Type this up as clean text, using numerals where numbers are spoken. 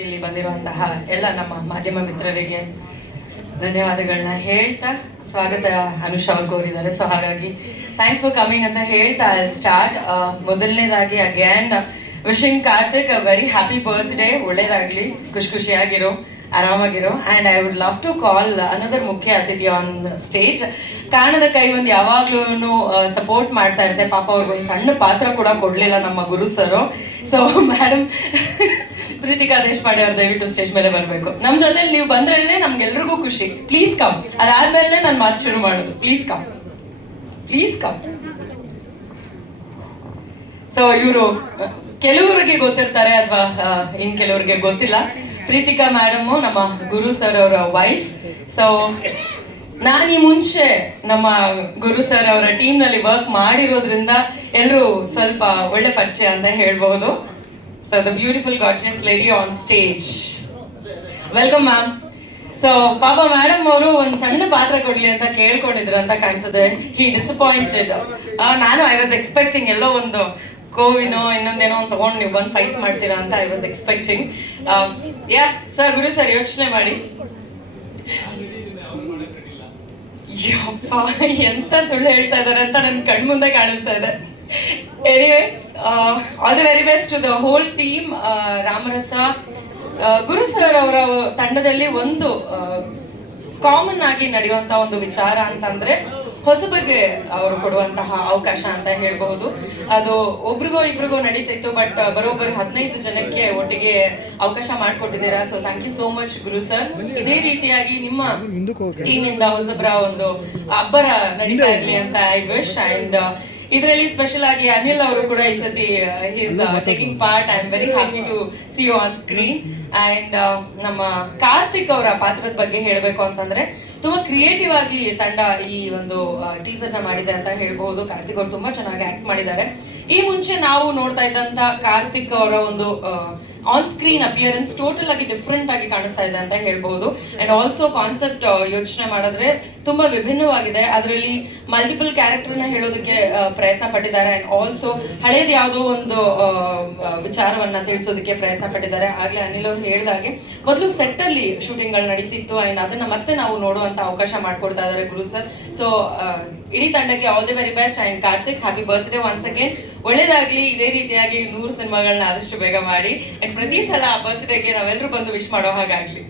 ಇಲ್ಲಿ ಬಂದಿರುವಂತಹ ಎಲ್ಲ ನಮ್ಮ ಮಾಧ್ಯಮ ಮಿತ್ರರಿಗೆ ಧನ್ಯವಾದಗಳನ್ನ ಹೇಳ್ತಾ ಸ್ವಾಗತ ಅನುಷಾ ಅವ್ರು ಕೋರಿದ್ದಾರೆ. ಸೊ ಹಾಗಾಗಿ ಥ್ಯಾಂಕ್ಸ್ ಫಾರ್ ಕಮಿಂಗ್ ಅಂತ ಹೇಳ್ತಾ ಐ ಸ್ಟಾರ್ಟ್. ಮೊದಲನೇದಾಗಿ again wishing Karthik a very happy birthday. ಒಳ್ಳೇದಾಗ್ಲಿ, ಖುಷಿಯಾಗಿರೋ, ಆರಾಮಾಗಿರೋ. And I would love to call another ಮುಖ್ಯ ಅತಿಥಿ ಆನ್ ಸ್ಟೇಜ್. ಕಾರಣದ ಕೈ ಒಂದು ಯಾವಾಗ್ಲೂ ಸಪೋರ್ಟ್ ಮಾಡ್ತಾ ಇರುತ್ತೆ. ಪಾಪ ಅವ್ರಿಗೊಂದು ಸಣ್ಣ ಪಾತ್ರ ಕೂಡ ಕೊಡ್ಲಿಲ್ಲ ನಮ್ಮ ಗುರು ಸರು. ಸೊ ಮೇಡಮ್ ಪ್ರೀತಿಕಾ ದೇಶಪಾಂಡೆ ಅವ್ರು ದಯವಿಟ್ಟು ಸ್ಟೇಜ್ ಮೇಲೆ ಬರಬೇಕು. ನಮ್ಮ ಜೊತೆ ನೀವು ಬಂದ್ರಲ್ಲೇ ನಮ್ಗೆಲ್ರಿಗೂ ಖುಷಿ. Please come. ಅದಾದ್ಮೇಲೆ ನಾನು ಮಾತು ಶುರು ಮಾಡೋದು. Please come. ಸೊ ಇವರು ಕೆಲವರಿಗೆ ಗೊತ್ತಿರ್ತಾರೆ ಅಥವಾ ಇನ್ ಕೆಲವರಿಗೆ ಗೊತ್ತಿಲ್ಲ. ಪ್ರೀತಿಕಾ ಮೇಡಮ್ ನಮ್ಮ ಗುರು ಸರ್ ಅವರ ವೈಫ್. ಸೊ ನಾನು ಈ ಮುಂಚೆ ನಮ್ಮ ಗುರು ಸರ್ ಅವರ ಟೀಮ್ ನಲ್ಲಿ ವರ್ಕ್ ಮಾಡಿರೋದ್ರಿಂದ ಎಲ್ಲರೂ ಸ್ವಲ್ಪ ಒಳ್ಳೆ ಪರಿಚಯ ಅಂತ ಹೇಳ್ಬಹುದು. So the beautiful gorgeous lady on stage, welcome ma'am. So ಪಾಪ ಮೇಡಮ್ ಅವರು ಒಂದು ಸಣ್ಣ ಪಾತ್ರ ಕೊಡ್ಲಿ ಅಂತ ಕೇಳ್ಕೊಂಡಿದ್ರು ಅಂತ ಕಾಣಿಸಿದ್ರೆ ಹಿ ಡಿಸಪಾಯಿಂಟೆಡ್. ನಾನು ಐ ವಾಸ್ ಎಕ್ಸ್ಪೆಕ್ಟಿಂಗ್ ಎಲ್ಲೋ ಒಂದು ಕೋವಿನೋ ಇನ್ನೊಂದೇನೋ ಒಂದು ತಗೊಂಡು ನೀವು ಬಂದು ಫೈಟ್ ಮಾಡ್ತೀರಾ ಅಂತ I was expecting. Yeah sir, Guru sir ಯೋಚನೆ ಮಾಡಿ. ಯಪ್ಪ ಎಂತ ಸುಳ್ಳು ಹೇಳ್ತಾ ಇದಾರೆ ಅಂತ ನನ್ನ ಕಣ್ಮುಂದೆ ಕಾಣಿಸ್ತಾ ಇದೆ. Anyway, all the very best to the whole team. Ramarasa Guru sir ಅವರ ತಂಡದಲ್ಲಿ ಒಂದು ಕಾಮನ್ ಆಗಿ ನಡೆಯುವಂತ ಒಂದು ವಿಚಾರ ಅಂತಂದ್ರೆ ಹೊಸಬರಿಗೆ ಅವರು ಕೊಡುವಂತಹ ಅವಕಾಶ ಅಂತ ಹೇಳ್ಬಹುದು. ಅದು ಒಬ್ರಿಗೋ ಇಬ್ರಿಗೋ ನಡೀತಿತ್ತು, ಬಟ್ ಬರೋಬ್ಬರಿ 15 ಜನಕ್ಕೆ ಒಟ್ಟಿಗೆ ಅವಕಾಶ ಮಾಡಿಕೊಟ್ಟಿದ್ದೀರಾ. So thank you so much Guru sir. ಇದೇ ರೀತಿಯಾಗಿ ನಿಮ್ಮ ಟೀಮ್ ಇಂದ ಹೊಸಬರ ಒಂದು ಅಬ್ಬರ ನಡೀತಾ ಇರ್ಲಿ ಅಂತ ಐ ವಿಶ್. ಅಂಡ್ ಇದರಲ್ಲಿ ಸ್ಪೆಷಲ್ ಆಗಿ ಅನಿಲ್ ಅವರು ಕೂಡ ಈ ಸತಿ is taking part. I am very happy to see you on screen. And ನಮ್ಮ ಕಾರ್ತಿಕ್ ಅವರ ಪಾತ್ರದ ಬಗ್ಗೆ ಹೇಳಬೇಕು ಅಂತಂದ್ರೆ ತುಂಬಾ ಕ್ರಿಯೇಟಿವ್ ಆಗಿ ತಂಡ ಈ ಒಂದು ಟೀಸರ್ ನ ಮಾಡಿದೆ ಅಂತ ಹೇಳ್ಬಹುದು. ಕಾರ್ತಿಕ್ ಅವರು ತುಂಬಾ ಚೆನ್ನಾಗಿ ಆಕ್ಟ್ ಮಾಡಿದ್ದಾರೆ. ಈ ಮುಂಚೆ ನಾವು ನೋಡ್ತಾ ಇದ್ದಂತ ಕಾರ್ತಿಕ್ ಅವರ ಒಂದು ಆನ್ ಸ್ಕ್ರೀನ್ ಅಪಿಯರೆನ್ಸ್ ಟೋಟಲ್ ಆಗಿ ಡಿಫ್ರೆಂಟ್ ಆಗಿ ಕಾಣಿಸ್ತಾ ಇದೆ ಅಂತ ಹೇಳ್ಬಹುದು. ಅಂಡ್ ಆಲ್ಸೋ ಕಾನ್ಸೆಪ್ಟ್ ಯೋಚನೆ ಮಾಡಿದ್ರೆ ತುಂಬಾ ವಿಭಿನ್ನವಾಗಿದೆ. ಅದರಲ್ಲಿ ಮಲ್ಟಿಪಲ್ ಕ್ಯಾರೆಕ್ಟರ್ ನ ಹೇಳೋದಕ್ಕೆ ಪ್ರಯತ್ನ ಪಟ್ಟಿದ್ದಾರೆ. ಅಂಡ್ ಆಲ್ಸೋ ಹಳೇದು ಯಾವುದೋ ಒಂದು ವಿಚಾರವನ್ನ ತಿಳಿಸೋದಕ್ಕೆ ಪ್ರಯತ್ನ ಪಟ್ಟಿದ್ದಾರೆ. ಆಗ್ಲೇ ಅನಿಲ್ ಅವರು ಹೇಳಿದಾಗೆ ಮೊದಲು ಸೆಟ್ ಅಲ್ಲಿ ಶೂಟಿಂಗ್ ಗಳು ನಡೀತಿತ್ತು ಅಂಡ್ ಅದನ್ನ ಮತ್ತೆ ನಾವು ನೋಡುವಂತ ಅವಕಾಶ ಮಾಡ್ಕೊಡ್ತಾ ಇದ್ದಾರೆ ಗುರು ಸರ್. ಸೊ ಇಡೀ ತಂಡಕ್ಕೆ all the very best. And Karthik, happy birthday once again. ಒಳ್ಳೇದಾಗ್ಲಿ, ಇದೇ ರೀತಿಯಾಗಿ 100 ಸಿನಿಮಾಗಳನ್ನ ಆದಷ್ಟು ಬೇಗ ಮಾಡಿ. ಅಂಡ್ ಪ್ರತಿ ಸಲ ಆ ಬರ್ತ್ಡೇಗೆ ನಾವೆಲ್ಲರೂ ಬಂದು ವಿಶ್ ಮಾಡೋ ಹಾಗಾಗ್ಲಿ.